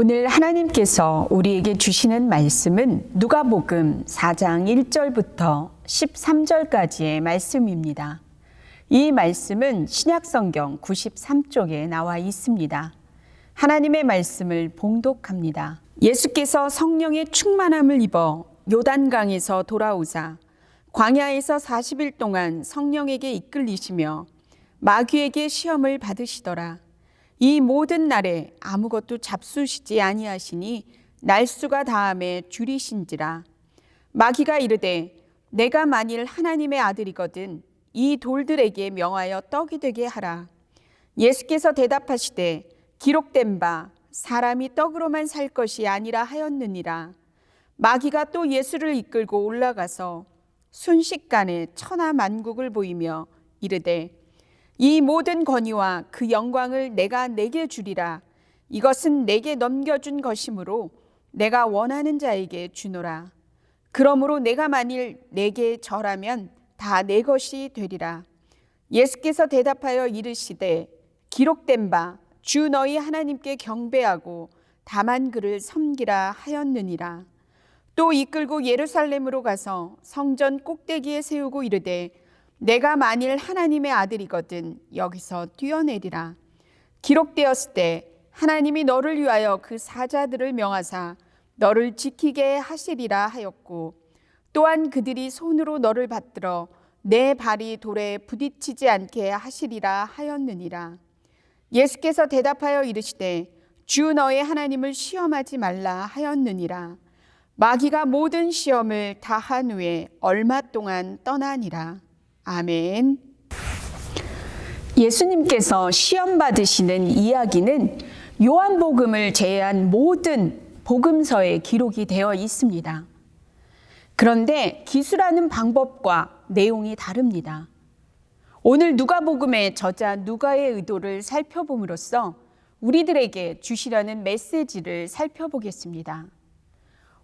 오늘 하나님께서 우리에게 주시는 말씀은 누가복음 4장 1절부터 13절까지의 말씀입니다. 이 말씀은 신약성경 93쪽에 나와 있습니다. 하나님의 말씀을 봉독합니다. 예수께서 성령의 충만함을 입어 요단강에서 돌아오사 광야에서 40일 동안 성령에게 이끌리시며 마귀에게 시험을 받으시더라. 이 모든 날에 아무것도 잡수시지 아니하시니 날수가 다함에 줄이신지라. 마귀가 이르되 내가 만일 하나님의 아들이거든 이 돌들에게 명하여 떡이 되게 하라. 예수께서 대답하시되 기록된 바 사람이 떡으로만 살 것이 아니라 하였느니라. 마귀가 또 예수를 이끌고 올라가서 순식간에 천하 만국을 보이며 이르되 이 모든 권위와 그 영광을 내가 내게 주리라. 이것은 내게 넘겨준 것이므로 내가 원하는 자에게 주노라. 그러므로 내가 만일 내게 절하면 다 내 것이 되리라. 예수께서 대답하여 이르시되 기록된 바 주 너희 하나님께 경배하고 다만 그를 섬기라 하였느니라. 또 이끌고 예루살렘으로 가서 성전 꼭대기에 세우고 이르되 내가 만일 하나님의 아들이거든 여기서 뛰어내리라. 기록되었을 때 하나님이 너를 위하여 그 사자들을 명하사 너를 지키게 하시리라 하였고 또한 그들이 손으로 너를 받들어 내 발이 돌에 부딪히지 않게 하시리라 하였느니라. 예수께서 대답하여 이르시되 주 너의 하나님을 시험하지 말라 하였느니라. 마귀가 모든 시험을 다 한 후에 얼마 동안 떠나니라. 아멘. 예수님께서 시험 받으시는 이야기는 요한복음을 제외한 모든 복음서에 기록이 되어 있습니다. 그런데 기술하는 방법과 내용이 다릅니다. 오늘 누가복음의 저자 누가의 의도를 살펴봄으로써 우리들에게 주시려는 메시지를 살펴보겠습니다.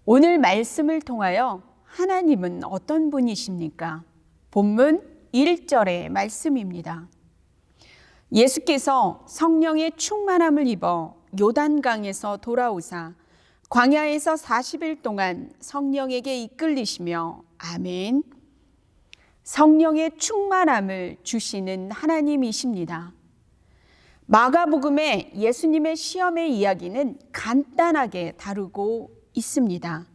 오늘 말씀을 통하여 하나님은 어떤 분이십니까? 본문 1절의 말씀입니다. 예수께서 성령의 충만함을 입어 요단강에서 돌아오사 광야에서 40일 동안 성령에게 이끌리시며 아멘. 성령의 충만함을 주시는 하나님이십니다. 마가복음의 예수님의 시험의 이야기는 간단하게 다루고 있습니다.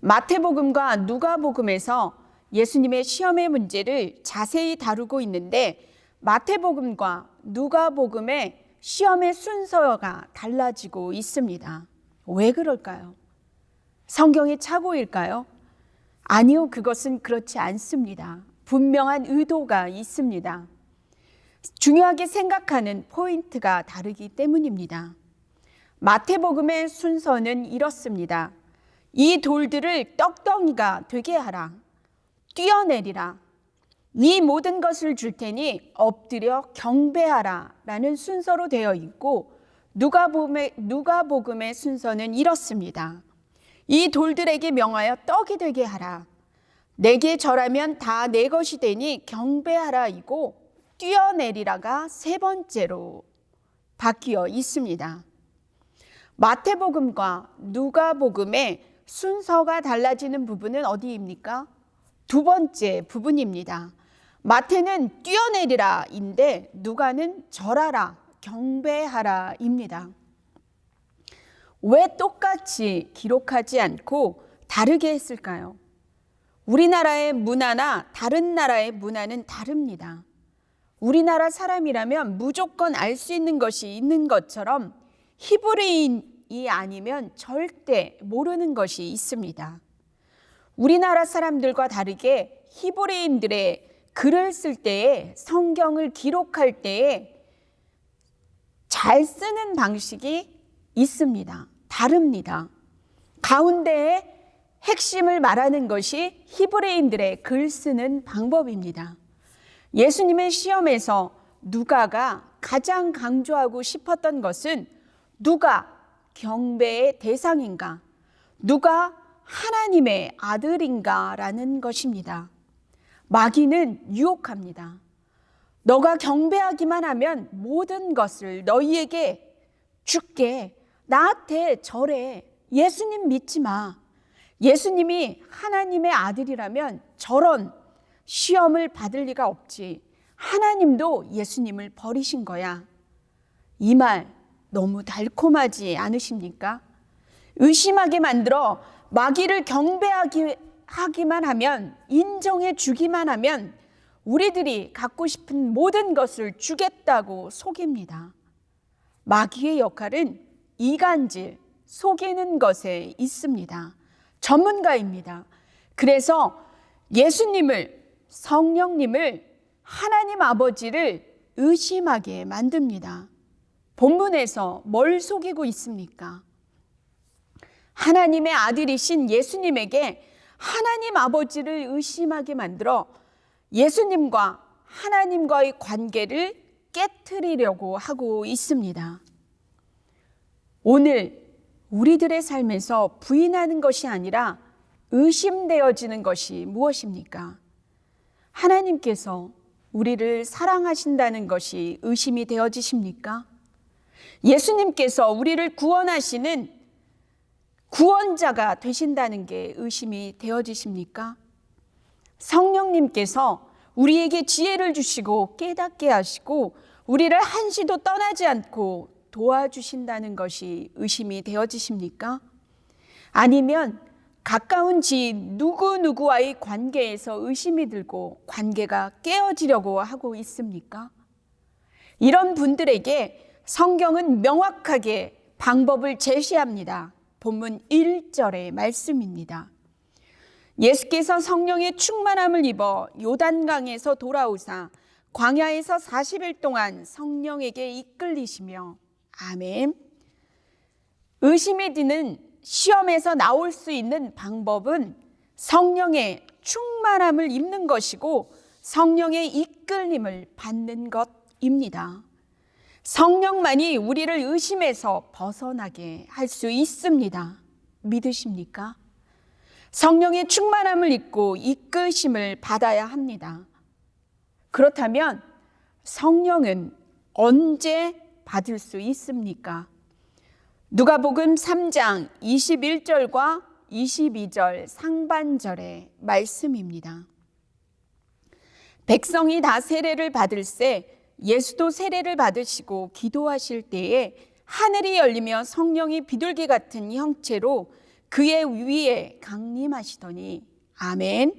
마태복음과 누가복음에서 예수님의 시험의 문제를 자세히 다루고 있는데 마태복음과 누가복음의 시험의 순서가 달라지고 있습니다. 왜 그럴까요? 성경의 착오일까요? 아니요, 그것은 그렇지 않습니다. 분명한 의도가 있습니다. 중요하게 생각하는 포인트가 다르기 때문입니다. 마태복음의 순서는 이렇습니다. 이 돌들을 떡덩이가 되게 하라. 뛰어내리라. 네 모든 것을 줄 테니 엎드려 경배하라 라는 순서로 되어 있고 누가복음의 순서는 이렇습니다. 이 돌들에게 명하여 떡이 되게 하라. 내게 절하면 다 내 것이 되니 경배하라 이고 뛰어내리라가 세 번째로 바뀌어 있습니다. 마태복음과 누가복음의 순서가 달라지는 부분은 어디입니까? 두 번째 부분입니다. 마태는 뛰어내리라인데 누가는 절하라, 경배하라입니다. 왜 똑같이 기록하지 않고 다르게 했을까요? 우리나라의 문화나 다른 나라의 문화는 다릅니다. 우리나라 사람이라면 무조건 알 수 있는 것이 있는 것처럼 히브리인이 아니면 절대 모르는 것이 있습니다. 우리나라 사람들과 다르게 히브리인들의 글을 쓸 때에 성경을 기록할 때에 잘 쓰는 방식이 있습니다. 다릅니다. 가운데에 핵심을 말하는 것이 히브리인들의 글 쓰는 방법입니다. 예수님의 시험에서 누가가 가장 강조하고 싶었던 것은 누가 경배의 대상인가? 누가 하나님의 아들인가라는 것입니다. 마귀는 유혹합니다. 너가 경배하기만 하면 모든 것을 너희에게 주게 나한테 저래. 예수님 믿지 마. 예수님이 하나님의 아들이라면 저런 시험을 받을 리가 없지. 하나님도 예수님을 버리신 거야. 이 말 너무 달콤하지 않으십니까? 의심하게 만들어 마귀를 경배하기만 하면, 인정해 주기만 하면 우리들이 갖고 싶은 모든 것을 주겠다고 속입니다. 마귀의 역할은 이간질, 속이는 것에 있습니다. 전문가입니다. 그래서 예수님을, 성령님을, 하나님 아버지를 의심하게 만듭니다. 본문에서 뭘 속이고 있습니까? 하나님의 아들이신 예수님에게 하나님 아버지를 의심하게 만들어 예수님과 하나님과의 관계를 깨트리려고 하고 있습니다. 오늘 우리들의 삶에서 부인하는 것이 아니라 의심되어지는 것이 무엇입니까? 하나님께서 우리를 사랑하신다는 것이 의심이 되어지십니까? 예수님께서 우리를 구원하시는 구원자가 되신다는 게 의심이 되어지십니까? 성령님께서 우리에게 지혜를 주시고 깨닫게 하시고 우리를 한시도 떠나지 않고 도와주신다는 것이 의심이 되어지십니까? 아니면 가까운 지인 누구누구와의 관계에서 의심이 들고 관계가 깨어지려고 하고 있습니까? 이런 분들에게 성경은 명확하게 방법을 제시합니다. 본문 1절의 말씀입니다. 예수께서 성령의 충만함을 입어 요단강에서 돌아오사 광야에서 40일 동안 성령에게 이끌리시며. 아멘. 의심이 드는 시험에서 나올 수 있는 방법은 성령의 충만함을 입는 것이고 성령의 이끌림을 받는 것입니다. 성령만이 우리를 의심에서 벗어나게 할 수 있습니다. 믿으십니까? 성령의 충만함을 입고 이끄심을 받아야 합니다. 그렇다면 성령은 언제 받을 수 있습니까? 누가복음 3장 21절과 22절 상반절의 말씀입니다. 백성이 다 세례를 받을새 예수도 세례를 받으시고 기도하실 때에 하늘이 열리며 성령이 비둘기 같은 형체로 그의 위에 강림하시더니. 아멘.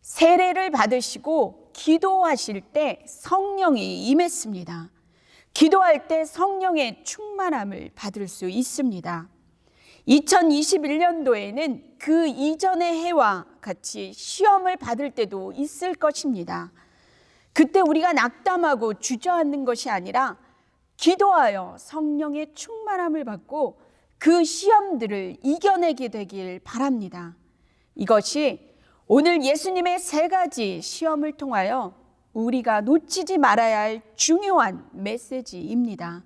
세례를 받으시고 기도하실 때 성령이 임했습니다. 기도할 때 성령의 충만함을 받을 수 있습니다. 2021년도에는 그 이전의 해와 같이 시험을 받을 때도 있을 것입니다. 그때 우리가 낙담하고 주저앉는 것이 아니라 기도하여 성령의 충만함을 받고 그 시험들을 이겨내게 되길 바랍니다. 이것이 오늘 예수님의 3가지 시험을 통하여 우리가 놓치지 말아야 할 중요한 메시지입니다.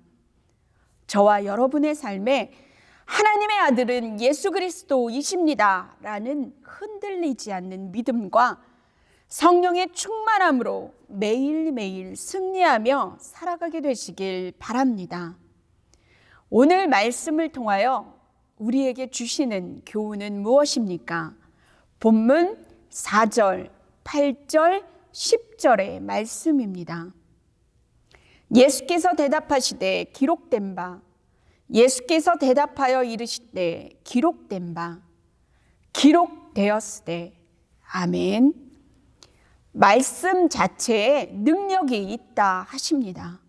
저와 여러분의 삶에 하나님의 아들은 예수 그리스도이십니다 라는 흔들리지 않는 믿음과 성령의 충만함으로 매일매일 승리하며 살아가게 되시길 바랍니다. 오늘 말씀을 통하여 우리에게 주시는 교훈은 무엇입니까? 본문 4절, 8절, 10절의 말씀입니다. 예수께서 대답하시되 기록된 바, 예수께서 대답하여 이르시되 기록된 바, 기록되었으되. 아멘. 말씀 자체에 능력이 있다 하십니다.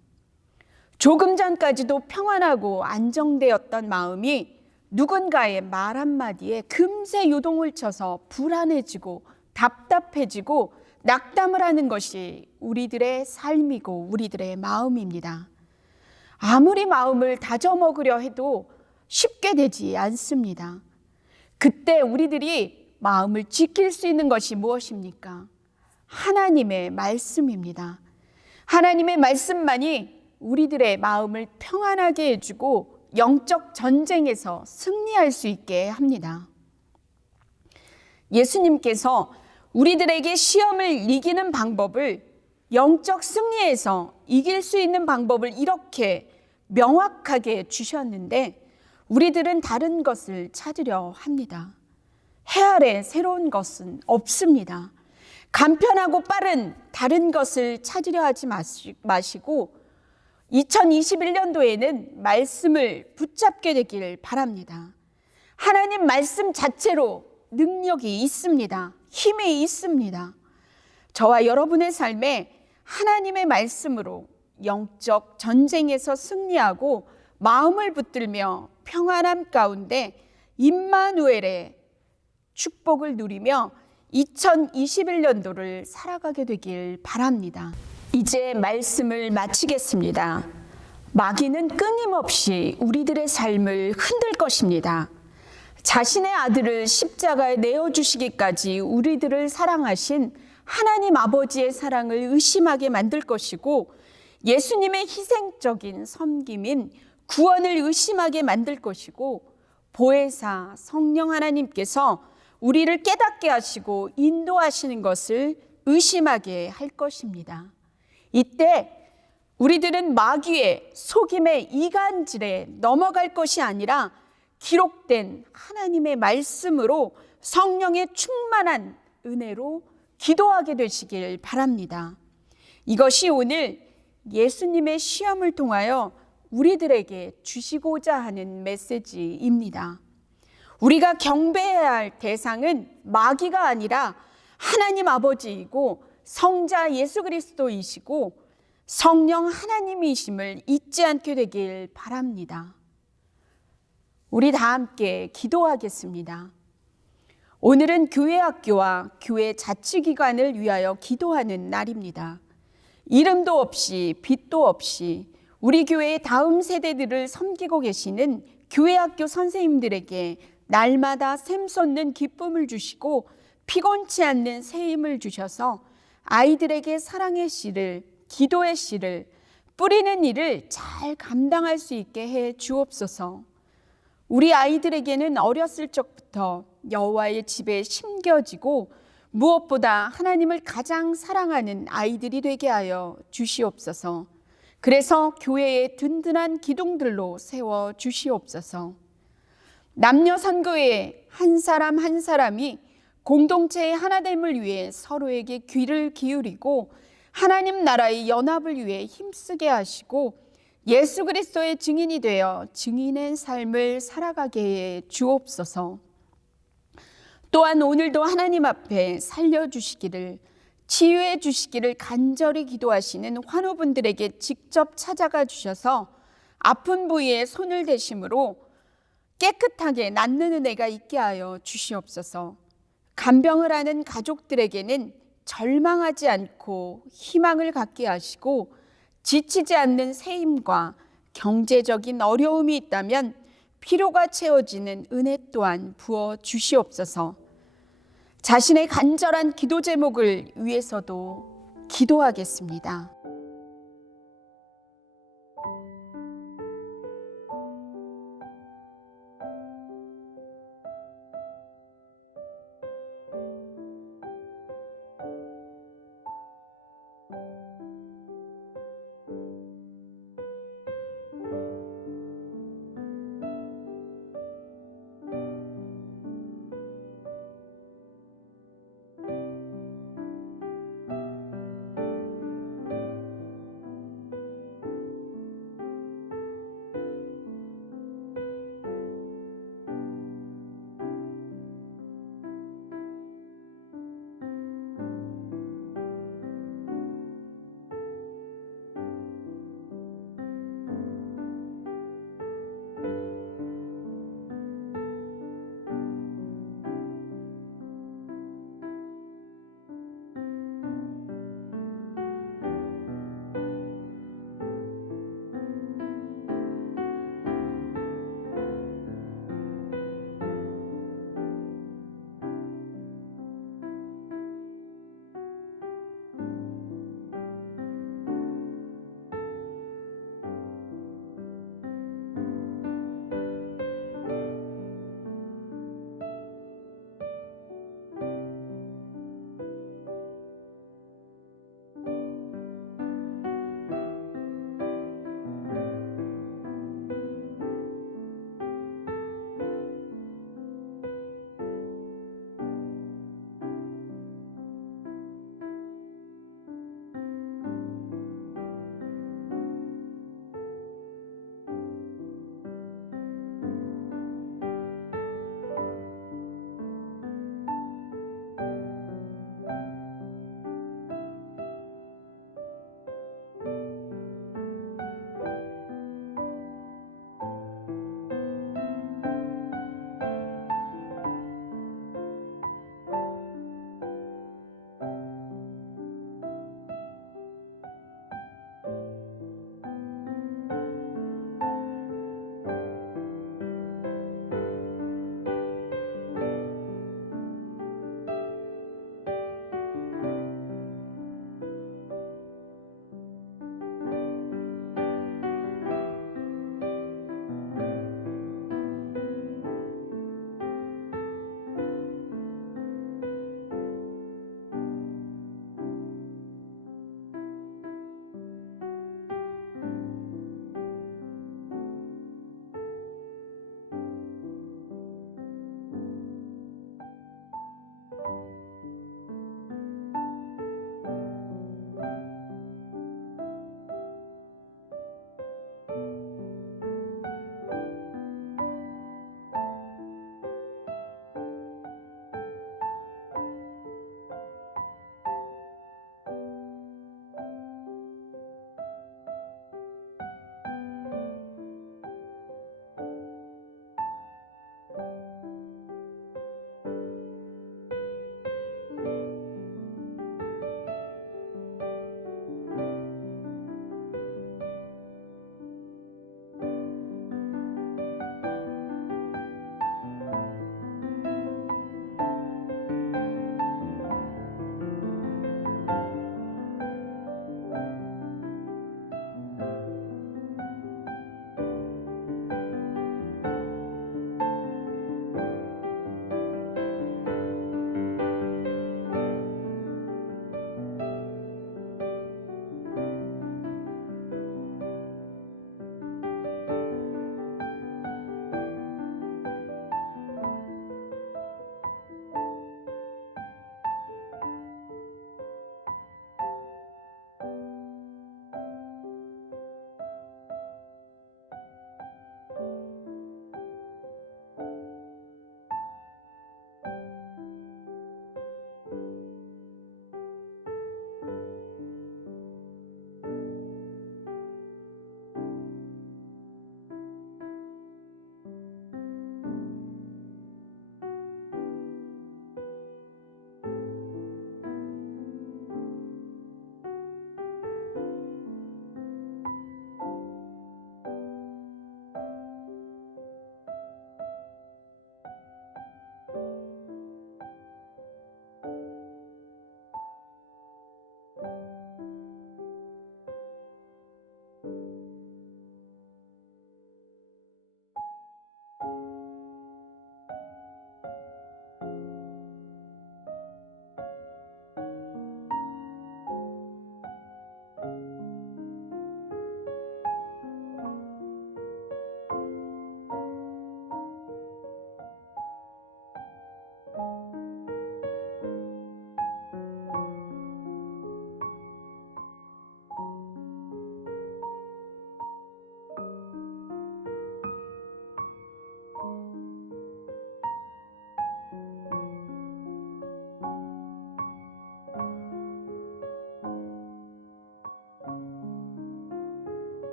조금 전까지도 평안하고 안정되었던 마음이 누군가의 말 한마디에 금세 요동을 쳐서 불안해지고 답답해지고 낙담을 하는 것이 우리들의 삶이고 우리들의 마음입니다. 아무리 마음을 다져먹으려 해도 쉽게 되지 않습니다. 그때 우리들이 마음을 지킬 수 있는 것이 무엇입니까? 하나님의 말씀입니다. 하나님의 말씀만이 우리들의 마음을 평안하게 해주고 영적 전쟁에서 승리할 수 있게 합니다. 예수님께서 우리들에게 시험을 이기는 방법을, 영적 승리에서 이길 수 있는 방법을 이렇게 명확하게 주셨는데 우리들은 다른 것을 찾으려 합니다. 해 아래 새로운 것은 없습니다. 간편하고 빠른 다른 것을 찾으려 하지 마시고 2021년도에는 말씀을 붙잡게 되길 바랍니다. 하나님 말씀 자체로 능력이 있습니다. 힘이 있습니다. 저와 여러분의 삶에 하나님의 말씀으로 영적 전쟁에서 승리하고 마음을 붙들며 평안함 가운데 임마누엘의 축복을 누리며 2021년도를 살아가게 되길 바랍니다. 이제 말씀을 마치겠습니다. 마귀는 끊임없이 우리들의 삶을 흔들 것입니다. 자신의 아들을 십자가에 내어주시기까지 우리들을 사랑하신 하나님 아버지의 사랑을 의심하게 만들 것이고 예수님의 희생적인 섬김인 구원을 의심하게 만들 것이고 보혜사 성령 하나님께서 우리를 깨닫게 하시고 인도하시는 것을 의심하게 할 것입니다. 이때 우리들은 마귀의 속임의 이간질에 넘어갈 것이 아니라 기록된 하나님의 말씀으로 성령의 충만한 은혜로 기도하게 되시길 바랍니다. 이것이 오늘 예수님의 시험을 통하여 우리들에게 주시고자 하는 메시지입니다. 우리가 경배해야 할 대상은 마귀가 아니라 하나님 아버지이고 성자 예수 그리스도이시고 성령 하나님이심을 잊지 않게 되길 바랍니다. 우리 다 함께 기도하겠습니다. 오늘은 교회 학교와 교회 자치기관을 위하여 기도하는 날입니다. 이름도 없이 빛도 없이 우리 교회의 다음 세대들을 섬기고 계시는 교회 학교 선생님들에게 날마다 샘솟는 기쁨을 주시고 피곤치 않는 새 힘을 주셔서 아이들에게 사랑의 씨를, 기도의 씨를 뿌리는 일을 잘 감당할 수 있게 해 주옵소서. 우리 아이들에게는 어렸을 적부터 여호와의 집에 심겨지고 무엇보다 하나님을 가장 사랑하는 아이들이 되게 하여 주시옵소서. 그래서 교회의 든든한 기둥들로 세워 주시옵소서. 남녀 선교의 한 사람 한 사람이 공동체의 하나됨을 위해 서로에게 귀를 기울이고 하나님 나라의 연합을 위해 힘쓰게 하시고 예수 그리스도의 증인이 되어 증인의 삶을 살아가게 해 주옵소서. 또한 오늘도 하나님 앞에 살려주시기를, 치유해 주시기를 간절히 기도하시는 환우분들에게 직접 찾아가 주셔서 아픈 부위에 손을 대심으로 깨끗하게 낫는 은혜가 있게 하여 주시옵소서. 간병을 하는 가족들에게는 절망하지 않고 희망을 갖게 하시고 지치지 않는 새 힘과 경제적인 어려움이 있다면 필요가 채워지는 은혜 또한 부어 주시옵소서. 자신의 간절한 기도 제목을 위해서도 기도하겠습니다.